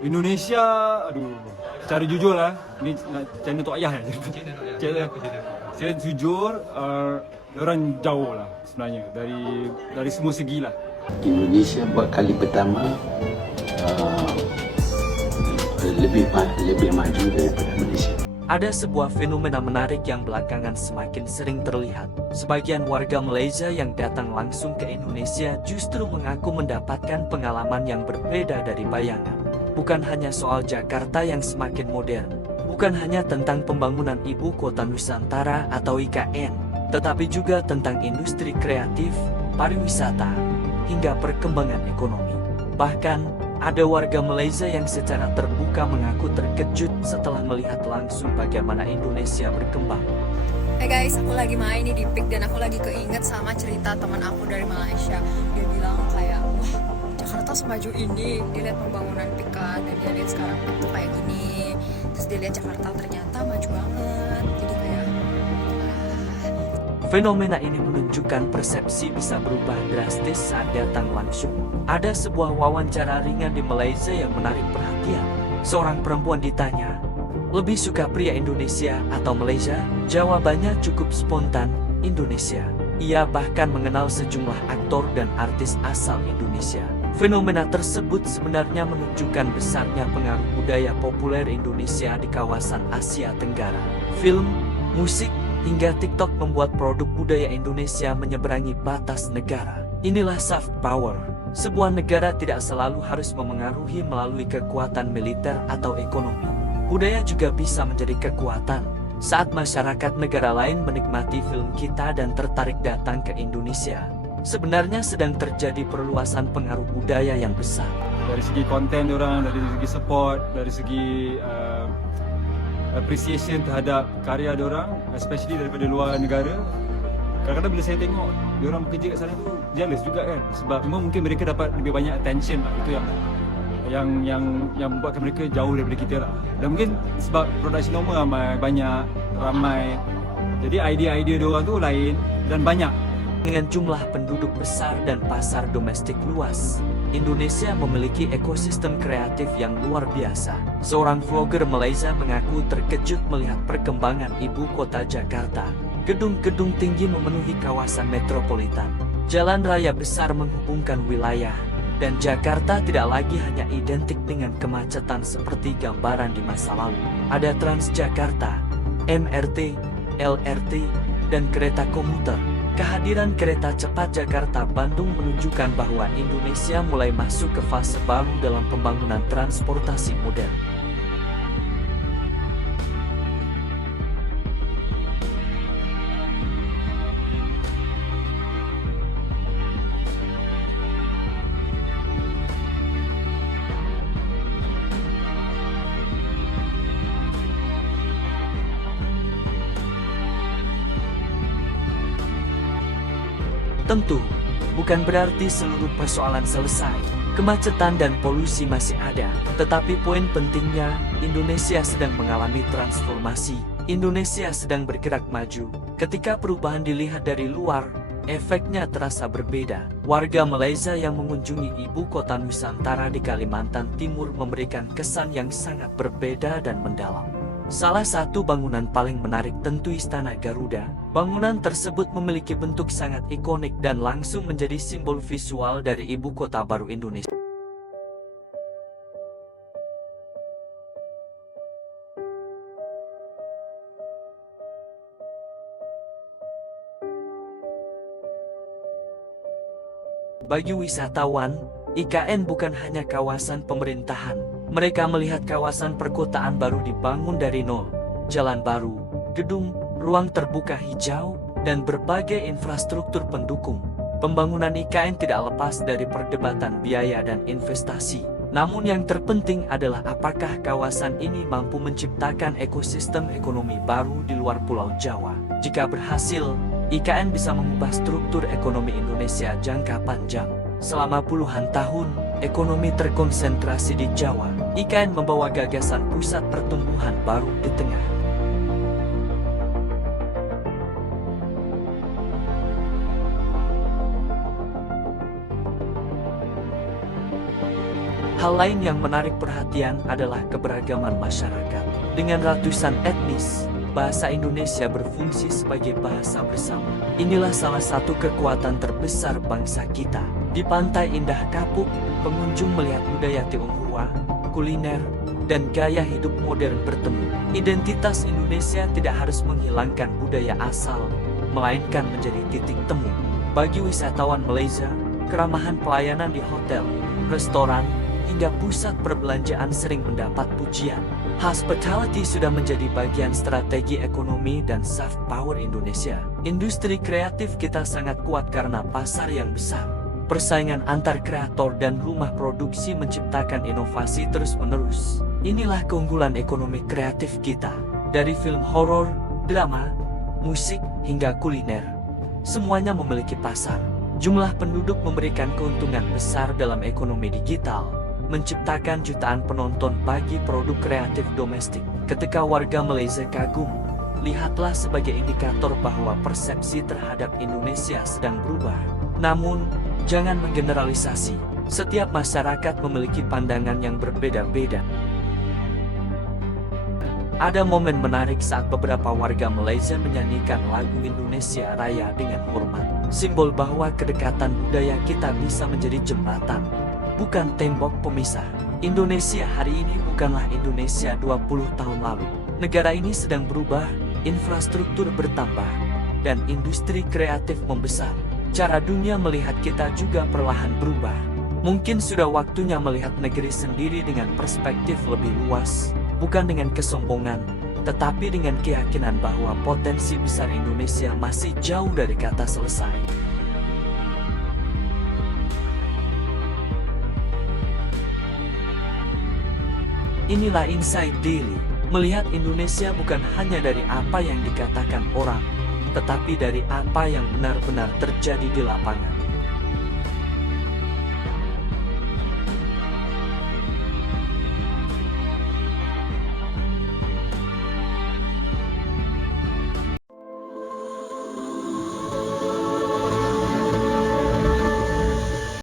Indonesia, aduh, secara jujur lah, ni channel Tok Ayah ya. Saya jujur, orang jauh lah sebenarnya dari semua segi lah. Indonesia buat kali pertama uh, lebih maju daripada Malaysia. Ada sebuah fenomena menarik yang belakangan semakin sering terlihat. Sebagian warga Malaysia yang datang langsung ke Indonesia justru mengaku mendapatkan pengalaman yang berbeda dari bayangan. Bukan hanya soal Jakarta yang semakin modern, bukan hanya tentang pembangunan ibu kota Nusantara atau IKN, tetapi juga tentang industri kreatif, pariwisata, hingga perkembangan ekonomi. Bahkan, ada warga Malaysia yang secara terbuka mengaku terkejut setelah melihat langsung bagaimana Indonesia berkembang. Hey guys, aku lagi main nih di PIK dan aku lagi keinget sama cerita teman aku dari Malaysia. Dia bilang kayak, wah Jakarta semaju ini. Dia lihat pembangunan PIK kan, dan dia lihat sekarang PIK tuh kayak gini. Terus dia lihat Jakarta ternyata maju banget. Jadi kayak, Fenomena ini menunjukkan persepsi bisa berubah drastis saat datang langsung. Ada sebuah wawancara ringan di Malaysia yang menarik perhatian. Seorang perempuan ditanya, lebih suka pria Indonesia atau Malaysia? Jawabannya cukup spontan, Indonesia. Ia bahkan mengenal sejumlah aktor dan artis asal Indonesia. Fenomena tersebut sebenarnya menunjukkan besarnya pengaruh budaya populer Indonesia di kawasan Asia Tenggara. Film, musik, hingga TikTok membuat produk budaya Indonesia menyeberangi batas negara. Inilah soft power. Sebuah negara tidak selalu harus memengaruhi melalui kekuatan militer atau ekonomi. Budaya juga bisa menjadi kekuatan. Saat masyarakat negara lain menikmati film kita dan tertarik datang ke Indonesia, sebenarnya sedang terjadi perluasan pengaruh budaya yang besar. Dari segi konten orang, dari segi support, dari segi appreciation terhadap karya diorang, especially daripada luar negara. Kadang-kadang bila saya tengok diorang bekerja kat sana tu jealous juga kan, sebab cuma mungkin mereka dapat lebih banyak attention lah. Itu yang membuatkan mereka jauh daripada kita lah. Dan mungkin sebab production normal ramai, jadi idea-idea diorang tu lain dan banyak. Dengan jumlah penduduk besar dan pasar domestik luas, Indonesia memiliki ekosistem kreatif yang luar biasa. Seorang vlogger Malaysia mengaku terkejut melihat perkembangan ibu kota Jakarta. Gedung-gedung tinggi memenuhi kawasan metropolitan. Jalan raya besar menghubungkan wilayah, dan Jakarta tidak lagi hanya identik dengan kemacetan seperti gambaran di masa lalu. Ada Transjakarta, MRT, LRT, dan kereta komuter. Kehadiran kereta cepat Jakarta-Bandung menunjukkan bahwa Indonesia mulai masuk ke fase baru dalam pembangunan transportasi modern. Tentu, bukan berarti seluruh persoalan selesai. Kemacetan dan polusi masih ada, tetapi poin pentingnya, Indonesia sedang mengalami transformasi. Indonesia sedang bergerak maju. Ketika perubahan dilihat dari luar, efeknya terasa berbeda. Warga Malaysia yang mengunjungi ibu kota Nusantara di Kalimantan Timur memberikan kesan yang sangat berbeda dan mendalam. Salah satu bangunan paling menarik tentu Istana Garuda. Bangunan tersebut memiliki bentuk sangat ikonik dan langsung menjadi simbol visual dari ibu kota baru Indonesia. Bagi wisatawan, IKN bukan hanya kawasan pemerintahan. Mereka melihat kawasan perkotaan baru dibangun dari nol, jalan baru, gedung, ruang terbuka hijau, dan berbagai infrastruktur pendukung. Pembangunan IKN tidak lepas dari perdebatan biaya dan investasi. Namun yang terpenting adalah apakah kawasan ini mampu menciptakan ekosistem ekonomi baru di luar Pulau Jawa. Jika berhasil, IKN bisa mengubah struktur ekonomi Indonesia jangka panjang. Selama puluhan tahun, ekonomi terkonsentrasi di Jawa. IKN membawa gagasan pusat pertumbuhan baru di tengah. Hal lain yang menarik perhatian adalah keberagaman masyarakat. Dengan ratusan etnis, bahasa Indonesia berfungsi sebagai bahasa bersama. Inilah salah satu kekuatan terbesar bangsa kita. Di Pantai Indah Kapuk, pengunjung melihat budaya Tionghoa, kuliner, dan gaya hidup modern bertemu. Identitas Indonesia tidak harus menghilangkan budaya asal, melainkan menjadi titik temu. Bagi wisatawan Malaysia, keramahan pelayanan di hotel, restoran, hingga pusat perbelanjaan sering mendapat pujian. Hospitality sudah menjadi bagian strategi ekonomi dan soft power Indonesia. Industri kreatif kita sangat kuat karena pasar yang besar. Persaingan antar kreator dan rumah produksi menciptakan inovasi terus-menerus. Inilah keunggulan ekonomi kreatif kita. Dari film horor, drama, musik, hingga kuliner. Semuanya memiliki pasar. Jumlah penduduk memberikan keuntungan besar dalam ekonomi digital, menciptakan jutaan penonton bagi produk kreatif domestik. Ketika warga Malaysia kagum, lihatlah sebagai indikator bahwa persepsi terhadap Indonesia sedang berubah. Namun, jangan menggeneralisasi. Setiap masyarakat memiliki pandangan yang berbeda-beda. Ada momen menarik saat beberapa warga Malaysia menyanyikan lagu Indonesia Raya dengan hormat. Simbol bahwa kedekatan budaya kita bisa menjadi jembatan, bukan tembok pemisah. Indonesia hari ini bukanlah Indonesia 20 tahun lalu. Negara ini sedang berubah, infrastruktur bertambah, dan industri kreatif membesar. Cara dunia melihat kita juga perlahan berubah. Mungkin sudah waktunya melihat negeri sendiri dengan perspektif lebih luas, bukan dengan kesombongan, tetapi dengan keyakinan bahwa potensi besar Indonesia masih jauh dari kata selesai. Inilah Insight Daily, melihat Indonesia bukan hanya dari apa yang dikatakan orang, tetapi dari apa yang benar-benar terjadi di lapangan.